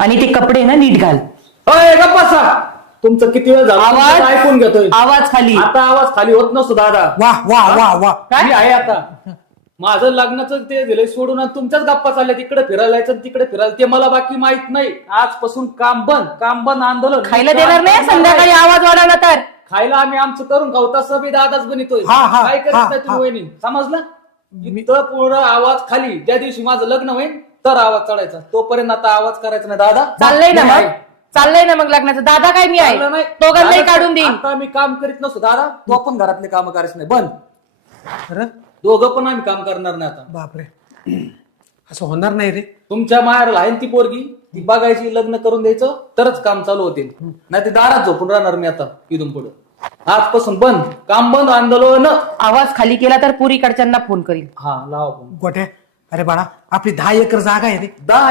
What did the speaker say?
आणि ते कपडे ना नीट घाल. अय गप्पा सा, तुमचं किती वेळ झाला आवाज ऐकून घेतोय. आवाज खाली. आता आवाज खाली होत नसतो दादा. वाह वाह वाह वाह. मी आहे आता. माझं लग्नाचं ते दिलंय सोडून आणि तुमच्याच गप्पा चालल्या तिकडे फिरायला यायचं तिकडे फिरायला, ते मला बाकी माहित नाही. आजपासून काम बंद आंदोलन. खायला देणार नाही संध्याकाळी आवाज वाढवला तर. खायला आम्ही आमचं करून खाऊ, तसं बी दादाच बनितोय. हा, हा, काय करत हा, नाही हा. तुम्ही वहिनी, समजलं? इथं पूर्ण आवाज खाली. ज्या दिवशी माझं लग्न होईल तर आवाज चढायचा, तोपर्यंत आता आवाज करायचा नाही दादा. चाललंय ना नाही. मग, चाललंय ना मग लग्नाचं. दादा काय मी चाललं आहे नाही. दोघांनाही दादा, काढून देईन. आता मी काम करीत नसतो दादा, तो पण घरातले काम करायचं नाही, बंद. खरं? दोघं पण आम्ही काम करणार नाही आता. बापरे, असं होणार नाही रे. तुमच्या मायाला आहे ना ती पोरगी, ती बघायची, लग्न करून द्यायचं तरच काम चालू होतील. नाही ते दारात झोपून राहणार मी आता इथून पुढे. आजपासून बंद, काम बंद, आंदोलन. आवाज खाली केला तर पुरीकडच्यांना फोन करील. हा लावा फोन. गोट्या, अरे बाळा, आपली 10 एकर जागा आहे रे. 10